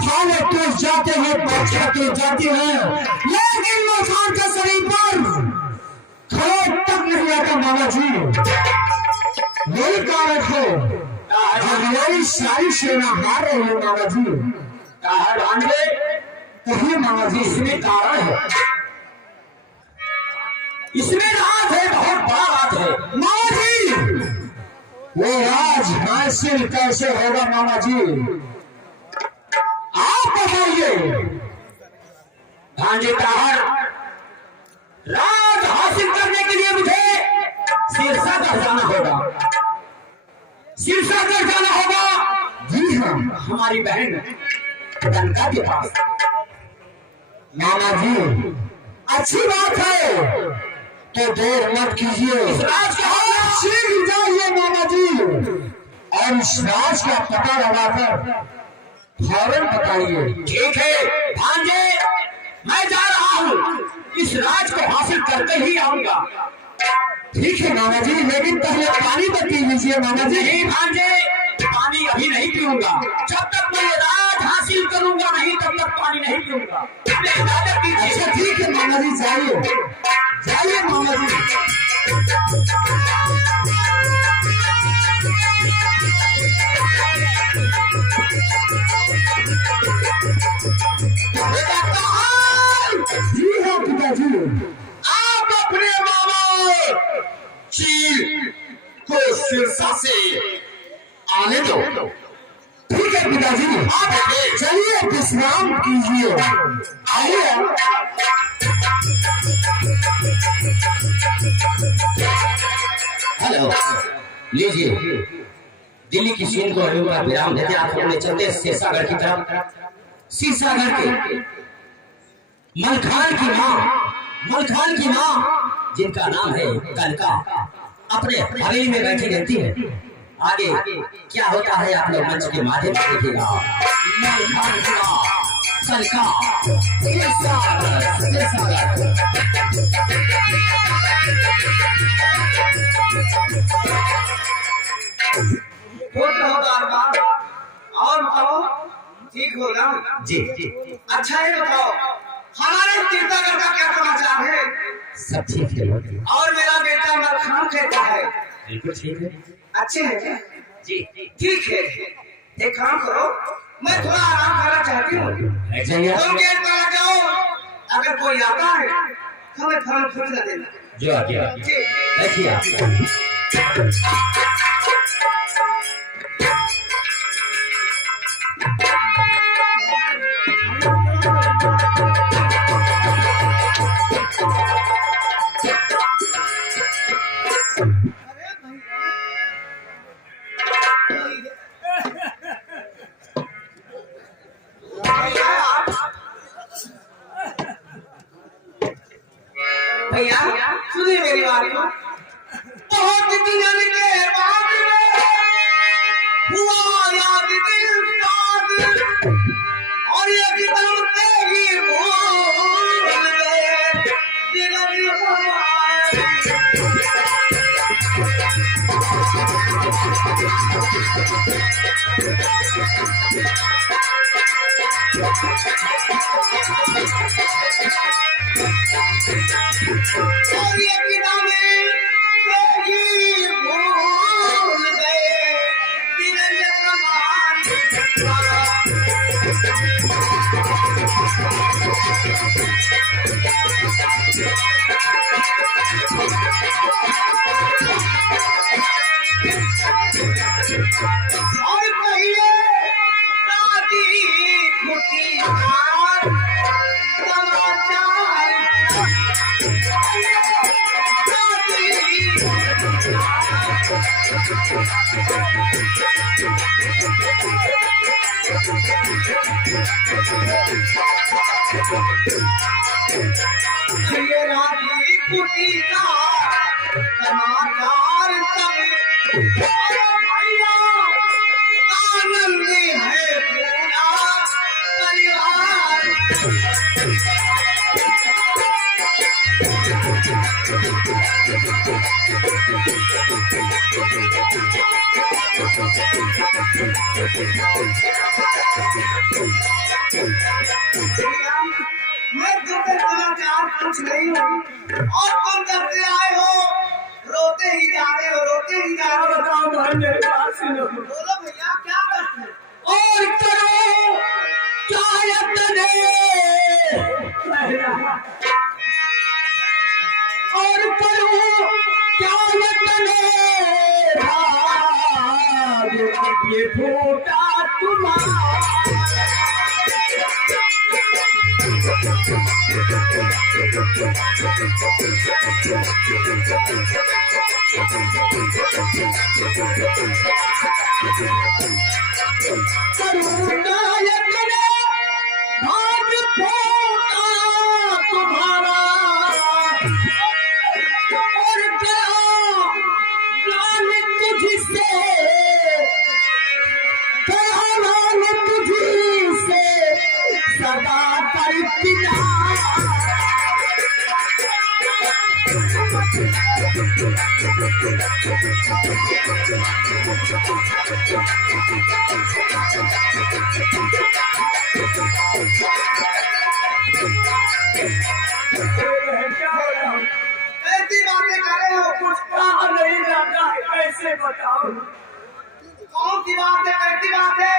थाने टूट जाते हैं, बच्चे टूट जाते हैं, लेकिन मसान के शरीर पर खरोट तक नहीं आता मामा जी। यही कारण है जब हमारी सारी सेना हार रही है मामा जी। भांजे कहिए मामा जी। इसमें कारण है, इसमें राज है, बहुत बड़ा राज है मामा जी। वो राज हासिल कैसे होगा मामा जी, आप बताइए। भांजे प्रहर, राज हासिल करने के लिए मुझे सिरसागर जाना होगा, सिरसागर जाना होगा। जी हाँ हमारी बहन गंगा के पास। मामा जी अच्छी बात है, तो देर मत कीजिए, राज का शीघ्र जाइए मामा जी और इस राज का पता लगाकर फौरन बताइए। ठीक है भांजे, मैं जा रहा हूँ, इस राज को हासिल करके ही आऊंगा। ठीक है मामा जी, लेकिन पहले पानी तो पी लीजिए मामा जी। नहीं भांजे, पानी अभी नहीं पीऊंगा, जब तक मैं राज हासिल करूंगा नहीं तब तक पानी नहीं पीऊंगा। अच्छा ठीक है मामा जी, जाइए जाइए मामा जी। जी हाँ पिताजी। आप अपने मामा चील को सिरसा से आने दो। ठीक है पिताजी, चलिए विश्राम कीजिए। आइए हेलो, लीजिए दिल्ली की सीन को विराम देते आप अपने चलते शेषागढ़ की तरफ। शेषागढ़ के मलखान की माँ जिनका नाम है कनका, अपने हवेली में बैठी रहती है। आगे क्या होता है आप लोग मंच के माध्यम से देखिएगा। मलखान की माँ कनका, और बताओ ठीक होगा जी जी अच्छा ये बताओ हमारे तीर्थागढ़ का क्या समाचार है। सब ठीक है। और मेरा बेटा मलखान कहता है बिल्कुल ठीक है। अच्छे है जी ठीक है। एक काम करो, मैं थोड़ा आराम करना चाहती हूँ, तुम गेट पर आ जाओ। अगर कोई आता है हमें फल फूल कर देना। जो आ गया जी बैठिए आप। भैया सुनिए मेरी बात को। बहुत दिनों के बाद हुआ याद दिल साथ, और एकदम से ही भूल गए दिल हमारे। और एकदम से ही भूल गए दिल हमारे। और कहिए दादी खुटी समाचार ये राजी खुटी का समाचार सब भैया आनंद है पूरा परिवार। मैं तुमसे समाचार पूछ रही हूँ और तुम जब से आए हो रोते ही जा रहे हो, रोते ही जा रहे हो। बताओ भाई मेरे पास ही लो। बोलो भैया क्या करते हो? और करो क्या यत्न और करो क्या यत्न ये फूटा तुम्हारा ऐसी बातें कर रहे हो, कुछ कहा नहीं जाता है, कैसे बताओ? कौन सी बात है, कैसी बात है?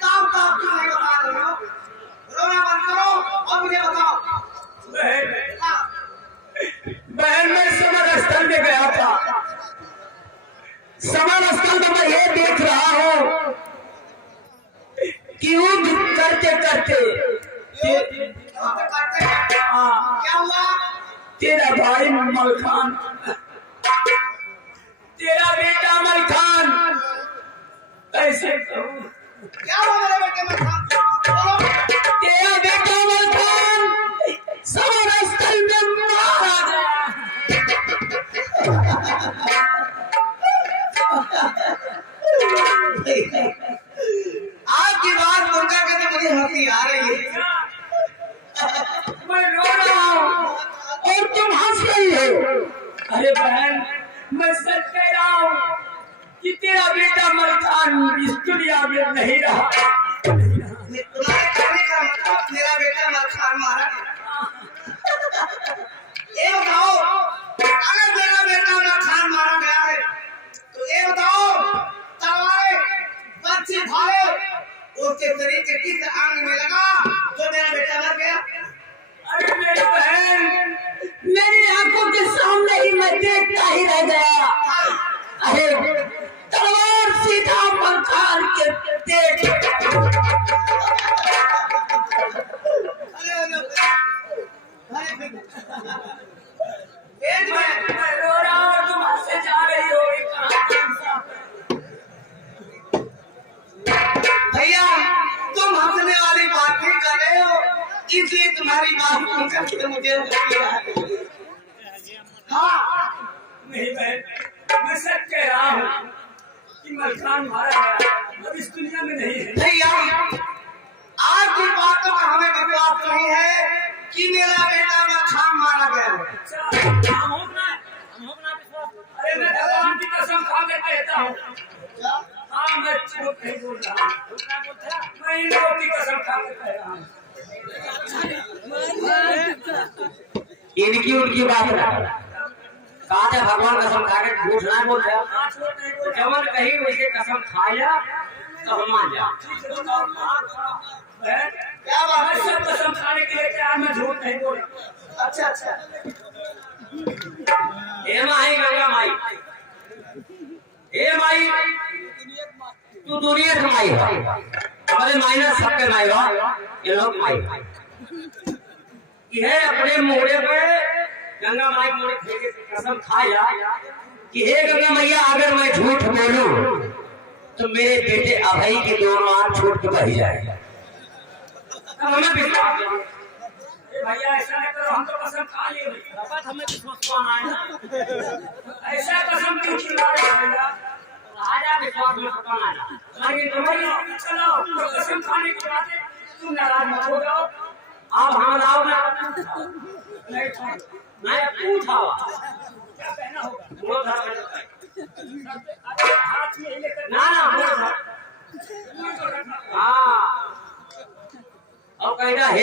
साफ साफ क्यों नहीं बता रहे हो? रोना बंद करो और मुझे बताओ। हाँ, बहन मैं समर स्थल में गया था। समर स्थल में मैं ये देख रहा हूँ कि युद्ध करते करते क्या हुआ? तेरा भाई मलखान, तेरा बेटा मलखान, कैसे कहूँ? क्या हुआ मेरे बेटे में? बोलो। तेरा बेटा मलखान समर स्थल में मारा गया। आपकी बात सुनकर के तो मुझे हंसी आ रही है। मैं रो रहा हूँ और तुम हंस रही हो। अरे बहन मैं सच कह रहा हूँ कि तेरा बेटा मलखान इस दुनिया में नहीं रहा। तुम्हारे कहने का मतलब मेरा बेटा मलखान मारा गया। ये बताओ, अगर मेरा बेटा मलखान मारा गया है तो ये बताओ तलवारें बच्चे भाले उसके शरीर के किस अंग में लगा तो मेरा बेटा मर गया? अरे मेरी बहन मेरी आंखों के सामने ही मैं देखता ही रह गया। अरे तलवार सीधा मलखान के पेट। मैं रो रहा हूँ, तुम हंसे जा रही हो। भैया तुम हंसने वाली बात नहीं कर रहे हो, इसलिए तुम्हारी बात सुनकर के मुझे हंसी आ रही है। हाँ, नहीं बहन मैं सच कह रहा हूँ कि मलखान मारा गया, अब इस दुनिया में नहीं है। भैया आपकी बातों का हमें विश्वास नहीं है कि मेरा बेटा मलखान मारा गया है। अरे मैं भगवान की कसम खा के कहता हूँ। हाँ मैं झूठ नहीं बोल रहा हूँ, मैं इन लोगों की कसम खा के कह रहा हूँ। इनकी उनकी बात ना कहा था, भगवान कसम खा के झूठ ना बोल रहा। जवन कहीं वैसे कसम खा लिया तो हम मान जा। क्या बात मैं है? सब कसम खाने के लिए तैयार, मैं झूठ नहीं बोल रहा। अच्छा अच्छा, हे माई गंगा माई, हे माई तू दुनिया का माई हो, हमारे मायना सबके माई हो, ये लोग माई हो। यह अपने मोड़े पे गंगा माई मोड़े फेंके कसम खाया कि हे गंगा मैया अगर मैं झूठ बोलूं तो मेरे बेटे अभय के दोनों आंख छूट के बह जाएगा। हमें विश्वास है। भैया ऐसा नहीं करो, हम तो कसम खा लिए भैया, हमें विश्वास कौन आएगा? ऐसा कसम क्यों खिला रहे हो भैया? आजा विश्वास में कौन आएगा? लेकिन तुम्हारी चलो तो कसम खाने के बाद तुम नाराज मत हो जाओ। आप हम लाओ ना, नहीं मैं तू था क्या कहना होगा? वो था हाथ में ही लेकर ना ना वो था। हाँ और कहना है